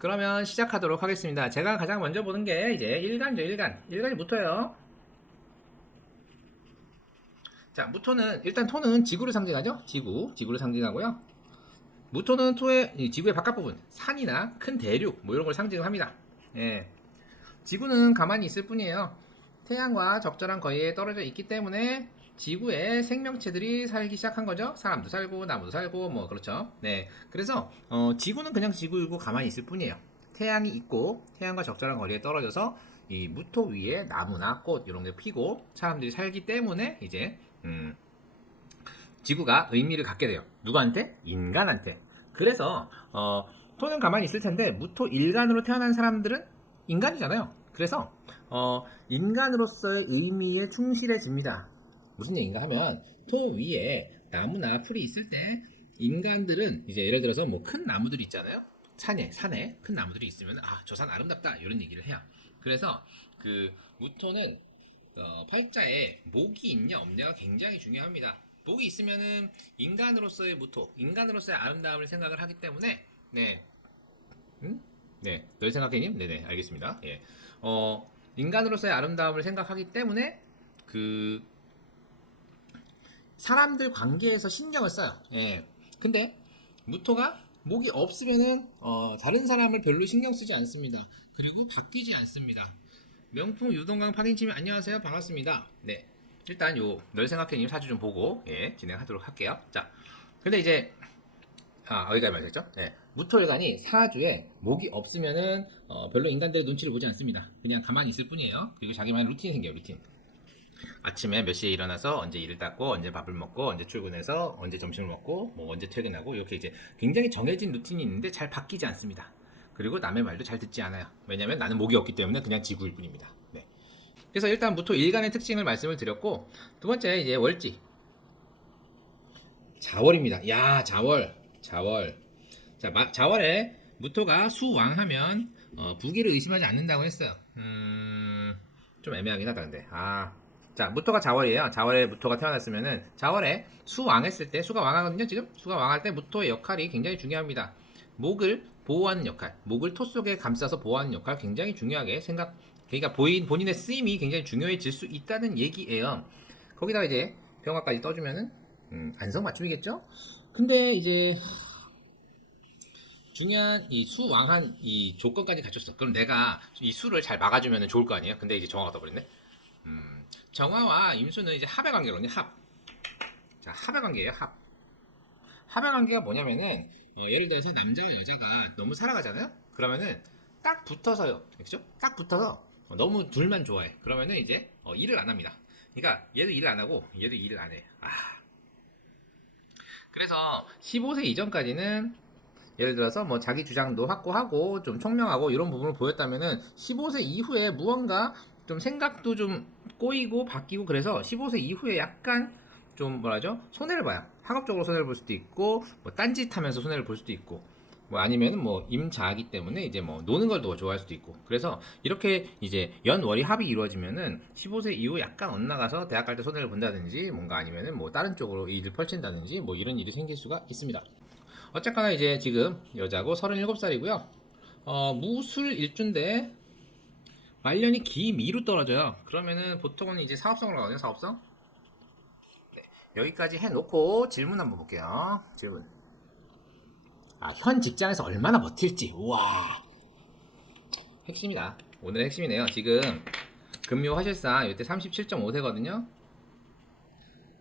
그러면 시작하도록 하겠습니다. 제가 가장 먼저 보는 게 이제 일간이죠, 일간. 일간이 무토예요. 자, 무토는, 일단 토는 지구를 상징하죠? 지구를 상징하고요. 무토는 이 지구의 바깥 부분, 산이나 큰 대륙, 뭐 이런 걸 상징합니다. 예. 지구는 가만히 있을 뿐이에요. 태양과 적절한 거리에 떨어져 있기 때문에 지구에 생명체들이 살기 시작한 거죠. 사람도 살고 나무도 살고 뭐 그렇죠. 네. 그래서 지구는 그냥 지구이고 가만히 있을 뿐이에요. 태양이 있고 태양과 적절한 거리에 떨어져서 이 무토 위에 나무나 꽃 이런 게 피고 사람들이 살기 때문에 이제 지구가 의미를 갖게 돼요. 누구한테? 인간한테. 그래서 토는 가만히 있을 텐데 무토 일간으로 태어난 사람들은 인간이잖아요. 그래서 인간으로서의 의미에 충실해집니다. 무슨 얘기인가 하면 토 위에 나무나 풀이 있을 때 인간들은 이제 예를 들어서 뭐 큰 나무들이 있잖아요. 산에 큰 나무들이 있으면 저 산 아름답다 이런 얘기를 해요. 그래서 그 무토는 팔자에 목이 있냐 없냐가 굉장히 중요합니다. 목이 있으면은 인간으로서의 무토, 인간으로서의 아름다움을 생각을 하기 때문에 네, 네, 널 생각해님, 네네, 알겠습니다. 예, 인간으로서의 아름다움을 생각하기 때문에 그 사람들 관계에서 신경을 써요. 예, 근데 무토가 목이 없으면은 다른 사람을 별로 신경 쓰지 않습니다. 그리고 바뀌지 않습니다. 명품 유동강 파긴님이 안녕하세요. 반갑습니다. 네. 일단 널 생각해님 사주 좀 보고 진행하도록 할게요. 자, 근데 이제 여기까지 말했죠. 네. 무토일간이 사주에 목이 없으면은 별로 인간들의 눈치를 보지 않습니다. 그냥 가만히 있을 뿐이에요. 그리고 자기만의 루틴이 생겨요. 루틴. 아침에 몇 시에 일어나서 언제 일을 닦고 언제 밥을 먹고 언제 출근해서 언제 점심을 먹고 뭐 언제 퇴근하고 이렇게 이제 굉장히 정해진 루틴이 있는데 잘 바뀌지 않습니다. 그리고 남의 말도 잘 듣지 않아요. 왜냐면 나는 목이 없기 때문에 그냥 지구일 뿐입니다. 네. 그래서 일단 무토 일간의 특징을 말씀을 드렸고 두 번째 이제 월지 자월입니다. 야 자월 자 자월에 무토가 수왕하면 부기를 의심하지 않는다고 했어요. 좀 애매하긴 하다 근데 자 무토가 자월이에요. 자월에 무토가 태어났으면은 자월에 수왕했을 때 수가 왕하거든요. 지금 수가 왕할 때 무토의 역할이 굉장히 중요합니다. 목을 보호하는 역할, 목을 토 속에 감싸서 보호하는 역할 굉장히 중요하게 그러니까 본인의 쓰임이 굉장히 중요해질 수 있다는 얘기예요. 거기다가 이제 병화까지 떠주면은 안성맞춤이겠죠? 근데 이제 중요한 이 수왕한 이 조건까지 갖췄어. 그럼 내가 이 수를 잘 막아주면 좋을 거 아니에요? 근데 이제 정화가 떠버렸네. 정화와 임수는 이제 합의 관계로는 합. 자, 합의 관계예요, 합. 합의 관계가 뭐냐면은 예를 들어서 남자와 여자가 너무 살아가잖아요. 그러면은 딱 붙어서요, 그렇죠? 딱 붙어서 너무 둘만 좋아해. 그러면은 이제 일을 안 합니다. 그러니까 얘도 일을 안 하고 얘도 일을 안 해. 그래서 15세 이전까지는 예를 들어서 뭐 자기 주장도 확고하고 좀 총명하고 이런 부분을 보였다면은 15세 이후에 무언가 좀 생각도 좀 꼬이고 바뀌고 그래서 15세 이후에 약간 좀 뭐라죠? 손해를 봐요. 학업적으로 손해를 볼 수도 있고 뭐 딴짓하면서 손해를 볼 수도 있고 뭐 아니면 뭐 임자이기 때문에 이제 뭐 노는 걸 더 좋아할 수도 있고 그래서 이렇게 이제 연월이 합이 이루어지면은 15세 이후 약간 엇나가서 대학 갈 때 손해를 본다든지 뭔가 아니면은 뭐 다른 쪽으로 일을 펼친다든지 뭐 이런 일이 생길 수가 있습니다. 어쨌거나 이제 지금 여자고 37살이고요. 무술 일주인데 말년이 기미로 떨어져요. 그러면은 보통은 이제 사업성으로 가거든요. 사업성. 여기까지 해놓고 질문 한번 볼게요. 질문. 현 직장에서 얼마나 버틸지. 우와. 핵심이다. 오늘의 핵심이네요. 지금 금요 화실상 이때 37.5세거든요.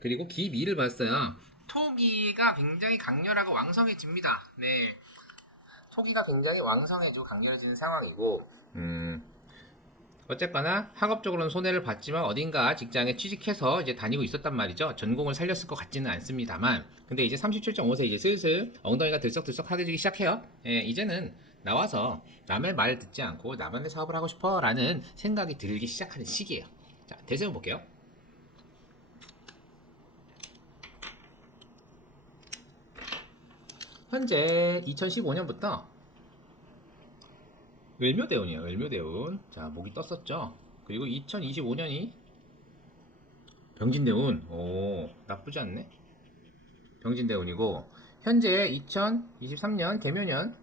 그리고 기미를 봤어요. 토기가 굉장히 강렬하고 왕성해집니다. 네. 토기가 굉장히 왕성해지고 강렬해지는 상황이고 어쨌거나 학업적으로는 손해를 봤지만 어딘가 직장에 취직해서 이제 다니고 있었단 말이죠. 전공을 살렸을 것 같지는 않습니다만 근데 이제 37.5세 이제 슬슬 엉덩이가 들썩들썩하게지기 시작해요. 이제는 나와서 남의 말 듣지 않고 나만의 사업을 하고 싶어 라는 생각이 들기 시작하는 시기예요. 자, 대세운 볼게요. 현재 2015년부터 을묘대운이에요. 을묘대운. 자, 목이 떴었죠. 그리고 2025년이 병진대운. 오, 나쁘지 않네. 병진대운이고 현재 2023년 개묘년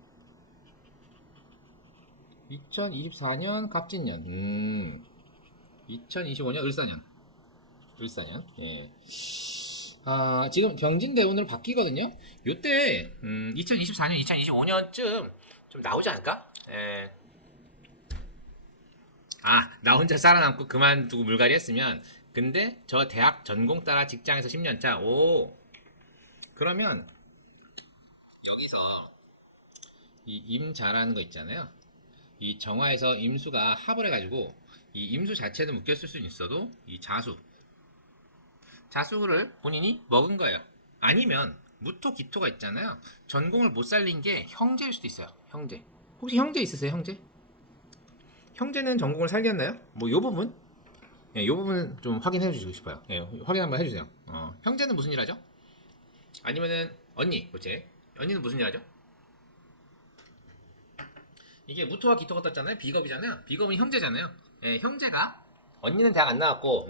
2024년 갑진년. 2025년 을사년. 을사년. 예. 아, 지금 병진대운으로 바뀌거든요. 요때 2024년, 2025년쯤 좀 나오지 않을까? 예. 아, 나 혼자 살아남고 그만두고 물갈이 했으면, 근데 저 대학 전공 따라 직장에서 10년 차. 오. 그러면 여기서 이 임자라는 거 있잖아요. 이 정화에서 임수가 합을 해가지고 이 임수 자체도 묶였을 수는 있어도 이 자수를 본인이 먹은 거예요. 아니면 무토 기토가 있잖아요. 전공을 못 살린 게 형제일 수도 있어요. 형제. 혹시 형제 있으세요? 형제? 형제는 전공을 살렸나요? 뭐 요 부분? 예, 요 부분 좀 확인해 주시고 싶어요. 예, 확인 한번 해주세요. 형제는 무슨 일 하죠? 아니면은 언니, 그치? 언니는 무슨 일 하죠? 이게 무토와 기토가 떴잖아요. 비겁이잖아요. 비겁은 형제잖아요. 예, 형제가 언니는 대학 안 나왔고,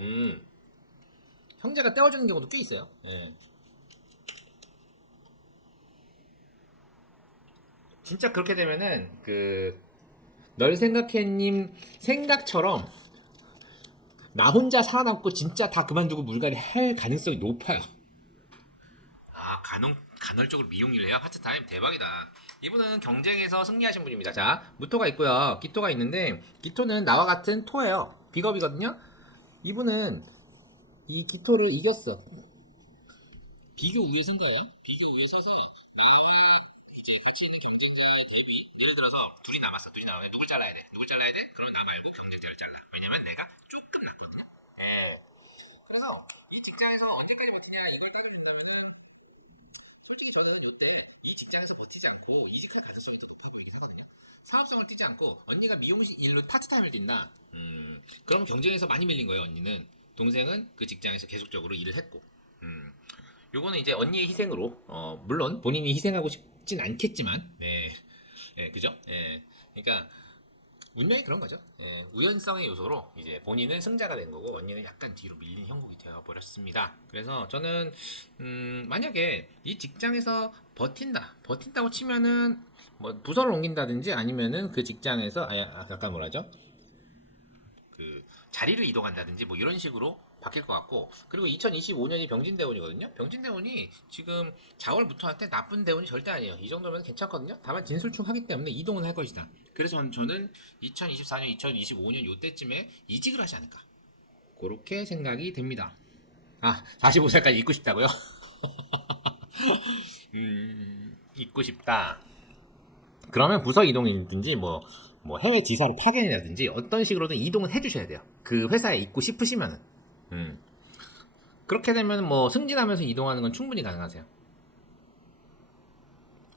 형제가 떼어주는 경우도 꽤 있어요. 예. 진짜 그렇게 되면은 널 생각해님 생각처럼 나 혼자 살아남고 진짜 다 그만두고 물갈이 할 가능성이 높아요. 아, 간헐적으로 미용 일을 해요? 파트타임? 대박이다. 이분은 경쟁에서 승리하신 분입니다. 자, 무토가 있고요. 기토가 있는데, 기토는 나와 같은 토예요. 비겁이거든요? 이분은 이 기토를 이겼어. 비교 우에 선 거예요. 비교 우에 서서 나와 이제 같이 있는 경쟁자의 대비. 예를 들어서 둘이 남았어. 둘이 남았어. 누굴 잘라야 돼? 누굴 잘라야 돼? 그럼 나 말고 경쟁자를 잘라. 왜냐면 내가 조금 낫거든요. 예. 그래서 이 직장에서 언제까지 버티냐 이걸 따져본다면은 솔직히 저는 이때 이 직장에서 버티지 않고 이직할 가능성이 더 높아 보이긴 하거든요. 사업성을 띠지 않고 언니가 미용실 일로 파트타임을 뛴다. 그럼 경쟁에서 많이 밀린 거예요. 언니는. 동생은 그 직장에서 계속적으로 일을 했고. 요거는 이제 언니의 희생으로 물론 본인이 희생하고 싶진 않겠지만 네, 예, 그죠? 예, 그러니까 운명이 그런 거죠. 예, 우연성의 요소로 이제 본인은 승자가 된 거고 언니는 약간 뒤로 밀린 형국이 되어 버렸습니다. 그래서 저는 만약에 이 직장에서 버틴다고 치면은 뭐 부서를 옮긴다든지 아니면은 그 직장에서 약간 뭐라죠? 그 자리를 이동한다든지 뭐 이런 식으로 바뀔 것 같고, 그리고 2025년이 병진대운이거든요. 병진대운이 지금 자월부터한테 나쁜 대운이 절대 아니에요. 이 정도면 괜찮거든요. 다만 진술충하기 때문에 이동은 할 것이다. 그래서 저는 2024년, 2025년 요때쯤에 이직을 하지 않을까, 그렇게 생각이 됩니다. 아, 45살까지 있고 싶다고요? 있고 싶다. 그러면 부서 이동이든지 뭐 해외 지사로 파견이라든지 어떤 식으로든 이동은 해주셔야 돼요. 그 회사에 있고 싶으시면은. 음. 그렇게 되면 뭐 승진하면서 이동하는 건 충분히 가능하세요.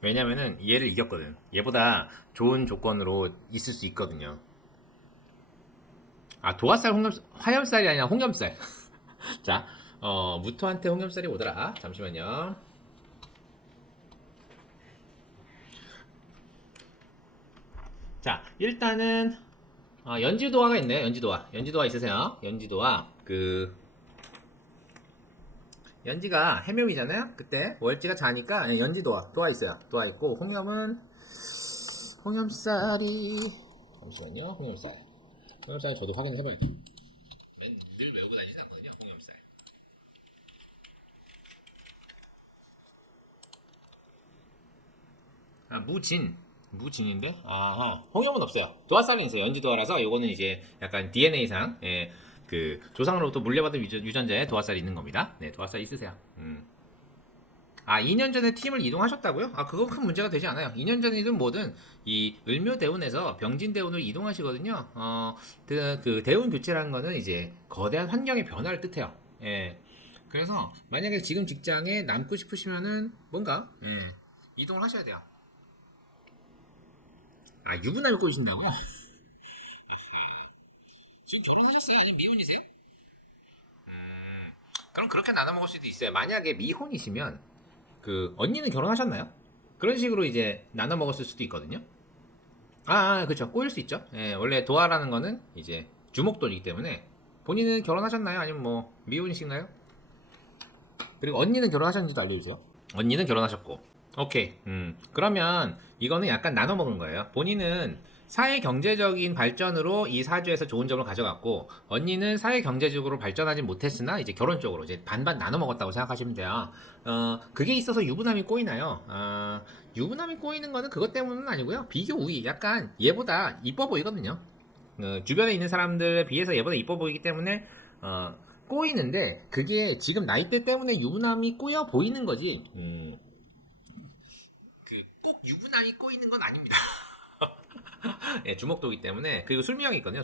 왜냐면은 얘를 이겼거든. 얘보다 좋은 조건으로 있을 수 있거든요. 아, 도화살 화염살이 아니라 홍염살. 자, 무토한테 홍염살이 오더라. 잠시만요. 자, 일단은 연지도화가 있네요. 연지도화 있으세요? 연지가 해묘이잖아요. 그때 월지가 자니까 도화 있어요. 도화 있고 홍염살이 잠시만요. 홍염살 저도 확인을 해봐야 돼요. 늘 외우고 다니지 않거든요. 홍염살. 아, 무진인데? 홍염은 없어요. 도화살은 있어요. 연지도화라서 요거는 이제 약간 DNA상, 예, 그 조상으로부터 물려받은 유전자에 도화살이 있는 겁니다. 네, 도화살 있으세요. 2년 전에 팀을 이동하셨다고요? 그건 큰 문제가 되지 않아요. 2년 전이든 뭐든 이 을묘대운에서 병진대운으로 이동하시거든요. 그 대운 교체라는 거는 이제 거대한 환경의 변화를 뜻해요. 예. 그래서 만약에 지금 직장에 남고 싶으시면은 뭔가 이동을 하셔야 돼요. 유부남을 꼬신다고요? 지금 결혼하셨어요? 아니면 미혼이세요? 그럼 그렇게 나눠 먹을 수도 있어요. 만약에 미혼이시면 그 언니는 결혼하셨나요? 그런 식으로 이제 나눠 먹었을 수도 있거든요. 그렇죠. 꼬일 수 있죠. 예, 원래 도화라는 거는 이제 주목돈이기 때문에 본인은 결혼하셨나요? 아니면 뭐 미혼이신가요? 그리고 언니는 결혼하셨는지도 알려주세요. 언니는 결혼하셨고. 오케이. 그러면 이거는 약간 나눠 먹은 거예요. 본인은 사회 경제적인 발전으로 이 사주에서 좋은 점을 가져갔고, 언니는 사회 경제적으로 발전하지 못했으나 이제 결혼 쪽으로 이제 반반 나눠 먹었다고 생각하시면 돼요. 그게 있어서 유부남이 꼬이나요? 유부남이 꼬이는 거는 그것 때문은 아니고요. 비교 우위. 약간 얘보다 이뻐 보이거든요. 주변에 있는 사람들에 비해서 얘보다 이뻐 보이기 때문에 꼬이는데, 그게 지금 나이대 때문에 유부남이 꼬여 보이는 거지. 꼭 유부남이 꼬이는 건 아닙니다. 예, 주목도기 때문에. 그리고 술명이 있거든요.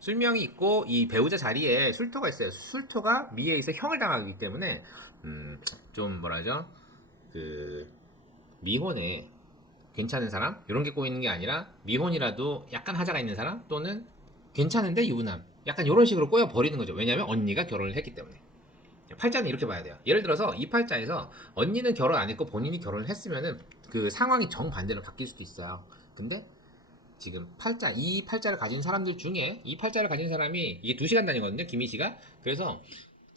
술명이 있고 이 배우자 자리에 술토가 있어요. 술토가 미에 있어 형을 당하기 때문에 좀 뭐라죠? 그 미혼에 괜찮은 사람 이런 게 꼬이는 게 아니라, 미혼이라도 약간 하자가 있는 사람, 또는 괜찮은데 유부남, 약간 이런 식으로 꼬여 버리는 거죠. 왜냐하면 언니가 결혼을 했기 때문에. 팔자는 이렇게 봐야 돼요. 예를 들어서 이 팔자에서 언니는 결혼 안 했고 본인이 결혼을 했으면은 그 상황이 정반대로 바뀔 수도 있어요. 근데 지금 이 팔자를 가진 사람들 중에, 이 팔자를 가진 사람이 이게 2시간 단위거든요, 김희씨가. 그래서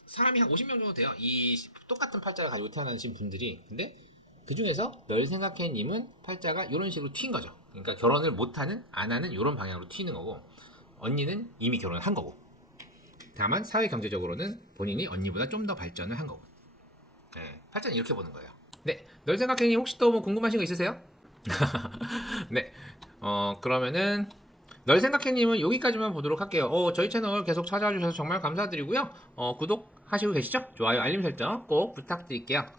사람이 한 50명 정도 돼요, 이 똑같은 팔자를 가지고 태어나신 분들이. 근데 그 중에서 널 생각해님은 팔자가 이런 식으로 튄 거죠. 그러니까 결혼을 못하는, 안 하는 이런 방향으로 튀는 거고, 언니는 이미 결혼을 한 거고, 다만 사회 경제적으로는 본인이 언니보다 좀 더 발전을 한 거고. 네, 팔자는 이렇게 보는 거예요. 네, 널 생각해님 혹시 또 뭐 궁금하신 거 있으세요? 네, 그러면은 널 생각해님은 여기까지만 보도록 할게요. 저희 채널 계속 찾아와 주셔서 정말 감사드리고요. 구독하시고 계시죠? 좋아요, 알림 설정 꼭 부탁드릴게요.